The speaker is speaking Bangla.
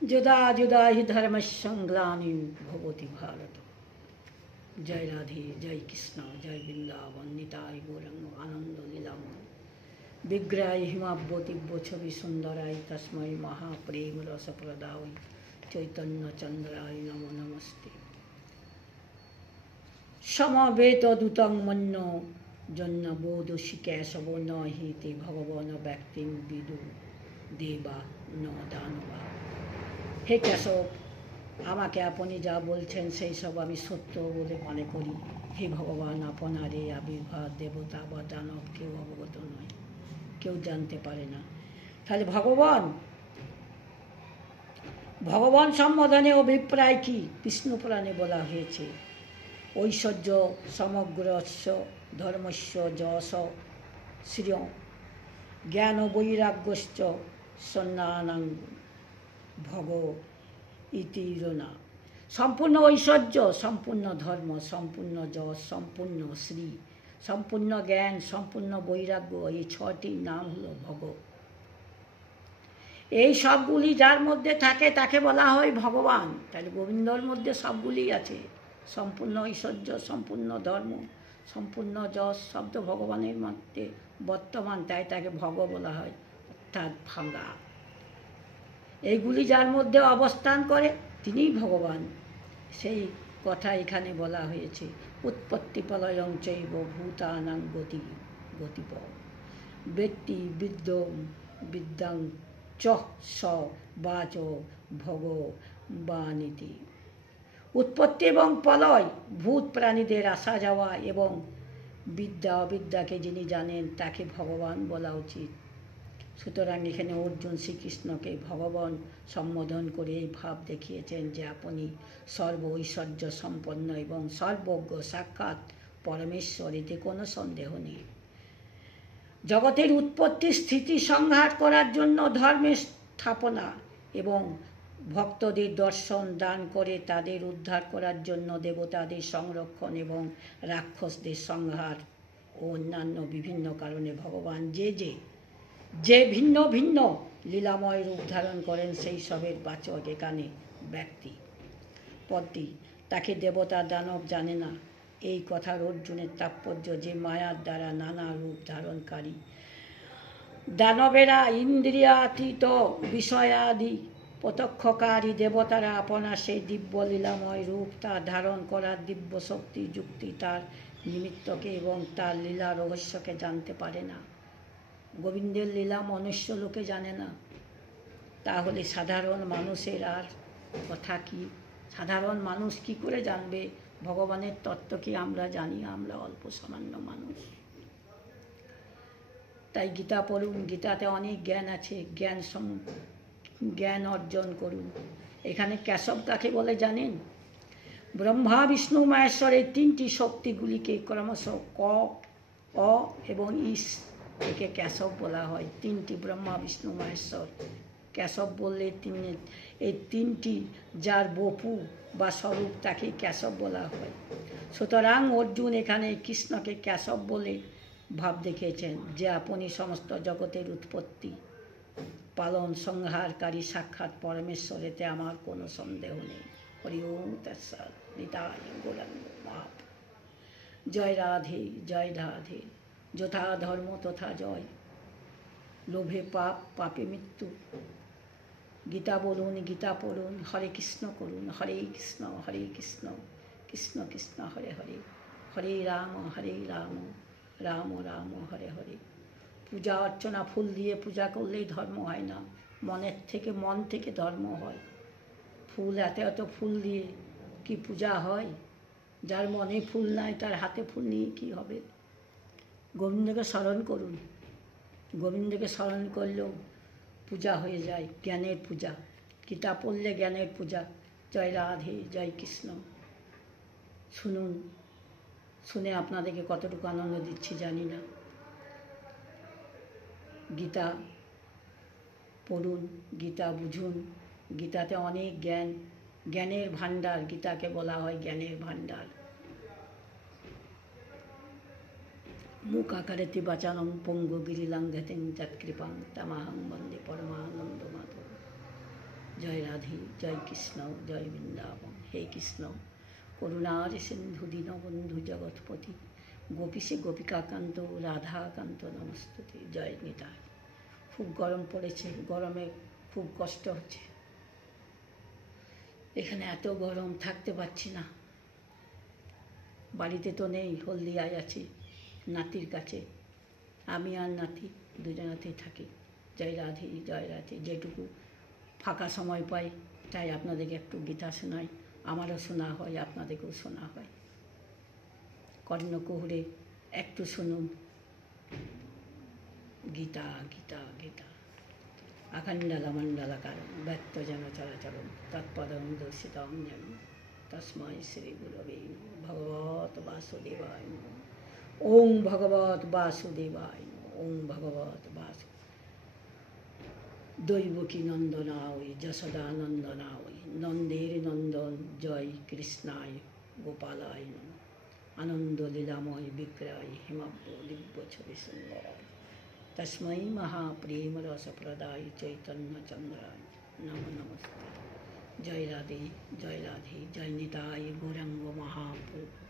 যদা যদা হি ধর্মস্য গ্লানির্ভবতি ভারত। জয় রাধে, জয় কৃষ্ণ, জয় বৃন্দাবন, নিতাই গৌরাঙ্গ আনন্দ লীলাময়। বিগ্রহায় হিমাব্যতিব্য ছবি সুন্দরায় তস্মৈ মহাপ্রেম রসপ্রদায় চৈতন্য চন্দ্রায় নমো নমস্তে। সমবেত দূতং মন্য জন্য বোধসি কেশব ন হিতে ভগবান ব্যক্তিং বিদু দেবা ন দানবা। হে কেশব, আমাকে আপনি যা বলছেন সেই সব আমি সত্য বলে মনে করি। হে ভগবান, আপনার এই আবির্ভাব দেবতা বা দানব কেউ অবগত নয়, কেউ জানতে পারে না। তাহলে ভগবান সম্বোধনে অভিপ্রায় কি? বিষ্ণু পুরাণে বলা হয়েছে ঐশ্বর্য সমগ্রস্য ধর্মস্য যশ শ্রিয় জ্ঞান বৈরাগ্যশ্চ সন্ন্যানাং ভগ ইতিরনা। সম্পূর্ণ ঐশ্বর্য, সম্পূর্ণ ধর্ম, সম্পূর্ণ যশ, সম্পূর্ণ শ্রী, সম্পূর্ণ জ্ঞান, সম্পূর্ণ বৈরাগ্য, এই ছটি নাম হলো ভগ। এই সবগুলি যার মধ্যে থাকে তাকে বলা হয় ভগবান। তাহলে গোবিন্দর মধ্যে সবগুলি আছে, সম্পূর্ণ ঐশ্বর্য, সম্পূর্ণ ধর্ম, সম্পূর্ণ যশ, শব্দ ভগবানের মধ্যে বর্তমান, তাই তাকে ভগ বলা হয়, অর্থাৎ ভাঙা। এইগুলি যার মধ্যে অবস্থান করে তিনিই ভগবান, সেই কথা এখানে বলা হয়েছে। উৎপত্তি প্রলয়ং চৈব ভূতানাং গতি গতিপ ব্যক্তি বিদ্যাং চ স বাচ ভগবানিতি। উৎপত্তি এবং প্রলয়, ভূত প্রাণীদের আসা যাওয়া এবং বিদ্যা অবিদ্যাকে যিনি জানেন তাকে ভগবান বলা উচিত। সুতরাং এখানে অর্জুন শ্রীকৃষ্ণকে ভগবান সম্বোধন করে এই ভাব দেখিয়েছেন যে আপনি সর্ব ঐশ্বর্য সম্পন্ন এবং সর্বজ্ঞ সাক্ষাৎ পরমেশ্বর, এতে কোনো সন্দেহ নেই। জগতের উৎপত্তি স্থিতি সংহার করার জন্য ধর্মের স্থাপনা এবং ভক্তদের দর্শন দান করে তাদের উদ্ধার করার জন্য দেবতাদের সংরক্ষণ এবং রাক্ষসদের সংহার ও অন্যান্য বিভিন্ন কারণে ভগবান যে ভিন্ন ভিন্ন লীলাময় রূপ ধারণ করেন সেই সবের বাচক এখানে ব্যক্তি। পদটি তাকে দেবতা দানব জানে না, এই কথার অর্জুনের তাৎপর্য যে মায়ার দ্বারা নানা রূপ ধারণকারী দানবেরা ইন্দ্রিয়াতীত বিষয়াদি প্রত্যক্ষকারী, দেবতারা আপনার সেই দিব্য লীলাময় রূপ তার ধারণ করার দিব্য শক্তি যুক্তি তার নিমিত্তকে এবং তার লীলা রহস্যকে জানতে পারে না। গোবিন্দের লীলা মনুষ্য লোকে জানে না, তাহলে সাধারণ মানুষের আর কথা কি? সাধারণ মানুষ কি করে জানবে ভগবানের তত্ত্ব? কি আমরা জানি? আমরা অল্প সামান্য মানুষ। তাই গীতা পড়ুন, গীতাতে অনেক জ্ঞান আছে, জ্ঞান অর্জন করুন। এখানে কেশব কাকে বলে জানেন? ব্রহ্মা বিষ্ণু মহেশ্বরের তিনটি শক্তিগুলিকে ক্রমশ ক অ এবং ইস একে কেশব বলা হয়। তিনটি ব্রহ্মা বিষ্ণু মহেশ্বর। কেশব বললে এই তিনটি যার বপু বা স্বরূপ তাকে কেশব বলা হয়। সুতরাং অর্জুন এখানে কৃষ্ণকে কেশব বলে ভাব দেখিয়েছেন যে আপনি সমস্ত জগতের উৎপত্তি পালন সংহারকারী সাক্ষাৎ পরমেশ্বর, এতে আমার কোনো সন্দেহ নেই। হরি ওম তৎসৎ। নিতাই গৌরাঙ্গ মহাপ্রভু। জয় রাধে, জয় রাধে। যথা ধর্ম তথা জয়। লোভে পাপ, পাপে মৃত্যু। গীতা বলুন, গীতা পড়ুন, হরে কৃষ্ণ করুন, হরে কৃষ্ণ কৃষ্ণ কৃষ্ণ হরে হরে, হরে রাম রাম রাম হরে হরে। পূজা অর্চনা ফুল দিয়ে পূজা করলেই ধর্ম হয় না, মন থেকে ধর্ম হয়। ফুল এত ফুল দিয়ে কি পূজা হয়? যার মনে ফুল নাই তার হাতে ফুল নিয়ে কী হবে? গোবিন্দকে স্মরণ করুন, গোবিন্দকে স্মরণ করলেও পূজা হয়ে যায়, জ্ঞানের পূজা। গীতা পড়লে জ্ঞানের পূজা। জয় রাধে, জয় কৃষ্ণ। শুনুন, শুনে আপনাদেরকে কতটুকু আনন্দ দিচ্ছি জানি না। গীতা পড়ুন, গীতা বুঝুন। গীতাতে অনেক জ্ঞানের ভাণ্ডার, গীতাকে বলা হয় জ্ঞানের ভাণ্ডার। মুখ আকারেতি বাচানং পঙ্গু গিরিলাঙ্ঘিতেং যৎকৃপাং তমাহং বন্দে পরমানন্দ মাধব। জয় রাধে, জয় কৃষ্ণ, জয় বৃন্দাবন। হে কৃষ্ণ করুণার সিন্ধু দীনবন্ধু জগৎপতি, গোপীশে গোপিকাকান্ত রাধাকান্ত নমস্তুতে। জয় নিতাই। খুব গরম পড়েছে, গরমে খুব কষ্ট হচ্ছে, এখানে এত গরম থাকতে পারছি না। বাড়িতে তো নেই, হলদিয়ায় আছি নাতির কাছে, আমি আর নাতি দুজনাতেই থাকি। জয় রাধে, জয় রাধে। যেটুকু ফাঁকা সময় পাই তাই আপনাদেরকে একটু গীতা শোনাই, আমারও শোনা হয়, আপনাদেরকেও শোনা হয়। কর্ণকুহরে একটু শুনুন গীতা গীতা গীতা। अखण्डलमण्डलकारं व्यक्तजन चरचरं तत्पदं दर्शितं जन तस्मै श्रीगुरवे नमः। भगवत वासुदेवाय नमः। ओं भगवत वासुदेवाय नमः। ओं भगवत वासु दैवकी नंदना ओई যশোদা नंदना ओई नंदेर नंदन जय कृष्णाय गोपालाय नमः। आनंद लीलामय विग्रहाय हिमाब्ज दिव्य छवि सुंदर तस्मै महाप्रेम रस प्रदाय चैतन्य चंद्राय नमो नमस्ते। जय राधे, जय राधे, जय निताय गौरांग महाप्रभु।